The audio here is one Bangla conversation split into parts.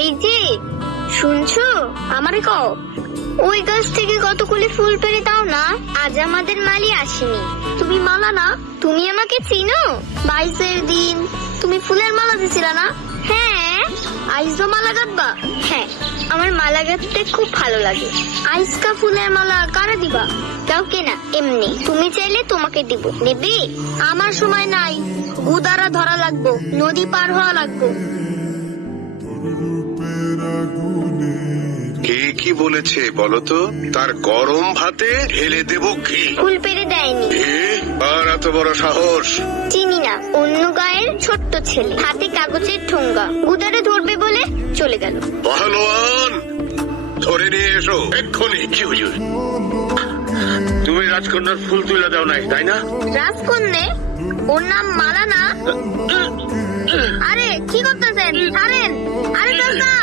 এই যে শুনছো, আমারে কও ওই গাছ থেকে কতগুলি ফুল পেড়ে দাও না, আজ আমাদের মালি আসেনি। তুমি মালা না, তুমি আমাকে চিনো? 22-এর দিন তুমি ফুলের মালা দিছিলা না? হ্যাঁ। আইজও মালা গাঁথবা? হ্যাঁ, আমার মালা গাঁথতে খুব ভালো লাগে। আইসকা ফুলের মালা কারে দিবা? কাউকে না, এমনি। তুমি চাইলে তোমাকে দিব। নেবে? আমার সময় নাই, গুদারা ধরা লাগবো, নদী পার হওয়া লাগবো। কে কি বলেছে বলতো? তার গরম ভাতে ঢেলে দেব ঘি। ফুল পেড়ে দেয়নি। আর এত বড় সাহস? চিনি না, অন্য গায়ের ছোট্ট ছেলে, হাতে কাগজের ঠোঙ্গা, গুদারে ধরবে বলে চলে গেল। পাহলোয়ান, ধরে নিয়ে এসো এক্ষুনি। কি হুজুর, তুমি রাজকন্যার ফুল তুলে দাও নাই, তাই না? রাজকন্যে? ওর নাম মালা না? আরে কি করতেছেন? ছাড়েন। আরে চাচা,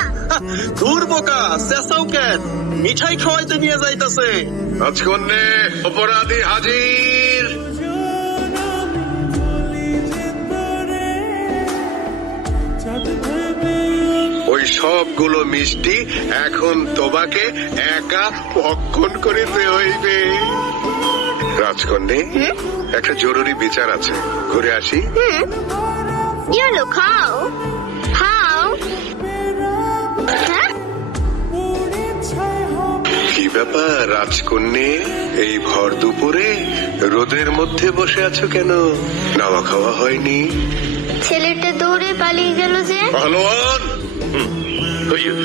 দূর বোকা, চেঁচাও কেন? মিঠাই খাওয়াইতে নিয়ে যাইতাছে। রাজকন্যে, অপরাধী হাজির। ওই সবগুলো মিষ্টি এখন তোমাকে একা ভক্ষণ করিতে হইবে। রাজকন্যে, একটা জরুরি বিচার আছে, ঘুরে আসি। কি হলো? খাও খাও। হ্যাঁ, কি ব্যাপার রাজকন্যে, এই ভর দুপুরে রোদের মধ্যে বসে আছো কেন? নাওয়া খাওয়া হয়নি? ছেলেটা দৌড়ে পালিয়ে গেল যে। পাহলোয়ান, হুজুর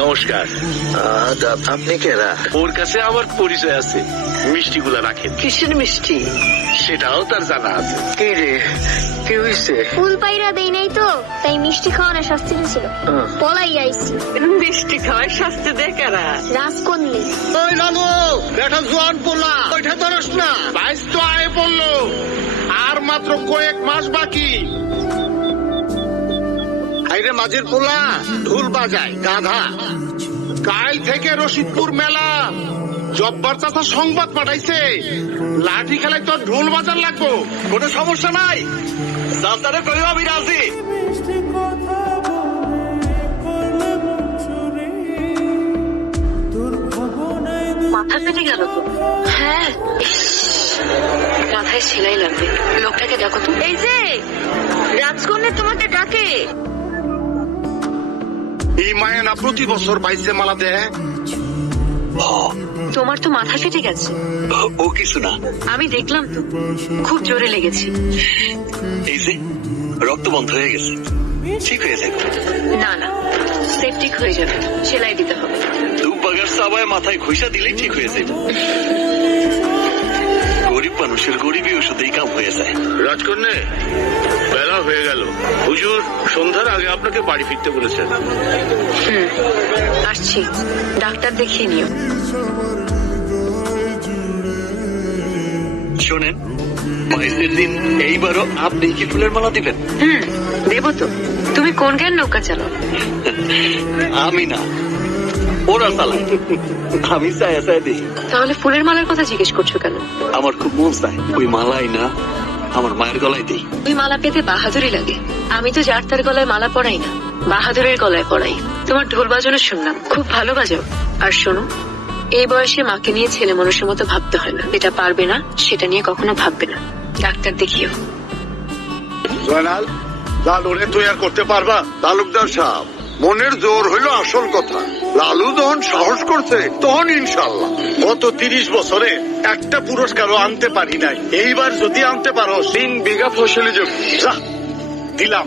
নমস্কার। আপনি কেরা? ওর কাছে আমার পরিচয় আছে, মিষ্টিগুলা রাখেন। কিসের মিষ্টি? সেটাও তার জানা আছে। কে রে? কি হইছে? ফুল পাইরা দেই নাই তো, তাই মিষ্টি খাওয়ানোর শাস্তি ছিল। পলাই আইছি। মিষ্টি খাওয়ার শাস্তি দেয় কারা? রাজকন্যা। ওই লালু, বেটা জোয়ান পোলা, ওইটা ধরস না। বাইশ তো আয় পড়লো, আর মাত্র কয়েক মাস বাকি। আইরে মাঝের পোলা, ঢোল বাজায় গাধা। কাল থেকে রশিদপুর মেলা, জব্বার চাচা সংবাদ পাঠাইছে, লাঠি খেলায় তোর ঢোল বাজার লাগবো। কোনো সমস্যা নাই, চাচারে কইও আমি রাজি। মাথা ফেটে গেল তো। হ্যাঁ, মাথায় সেলাই লাগবে। লোকটাকে দেখো তো। এই যে রাজকন্যা তোমাকে ডাকে। এই মায়া না প্রতি বছর পাইছে মালা দেয়। তোমার তো মাথা ফেটে গেছে। ও কিছু না, আমি দেখলাম তো, খুব জোরে লেগেছে। এই যে রক্ত বন্ধ হয়ে গেছে, ঠিক হয়ে যাবে। না না, সেপটিক হয়ে যাবে, সেলাই দিতে হবে। ধূপ বাগার চাবায় মাথায় ঘুষা দিলেই ঠিক হয়ে যাবে। গরিব মানুষের গরিবই ওষুধেই কাম হয়ে যায়। রাজকন্যা, বেলা হয়ে গেল, হুজুর সন্ধ্যার আগে আপনাকে বাড়ি ফিরতে বলেছেন। আসছি, ডাক্তার দেখিয়ে নিও। শোনেন, 22-এর দিন এইবারও আপনি কি ফুলের মালা দিবেন? দেবো তো। তুমি কোন জ্ঞান নৌকা চালাও? আমি না, ওরা চালায়। আমি চায় চায় দিই। তাহলে ফুলের মালার কথা জিজ্ঞেস করছো কেন? আমার খুব মন চায় ওই মালাই না আমার মায়ের গলায় দিই। ওই মালা পেতে বাহাদুরি লাগে। আমি তো যার তার গলায় মালা পরাই না, বাহাদুরের গলায় পরাই। তোমার ঢোল বাজানো শুনলাম, খুব ভালো বাজাও। আর শোনো, এই বয়সে মাকে নিয়ে ছেলে মানুষের মতো ভাবতে হয় না। যেটা পারবে না সেটা নিয়ে কখনো ভাববে না। ডাক্তার দেখিও। জয়নাল, লালুরে তৈরি করতে পারবা? তালুকদার সাহেব, মনের জোর হইল আসল কথা। লালু যখন সাহস করছে তখন ইনশাল্লাহ। গত 30 বছরে একটা পুরস্কারও আনতে পারি নাই, এইবার যদি আনতে পারো 3 বিঘা ফসলি জমি দিলাম।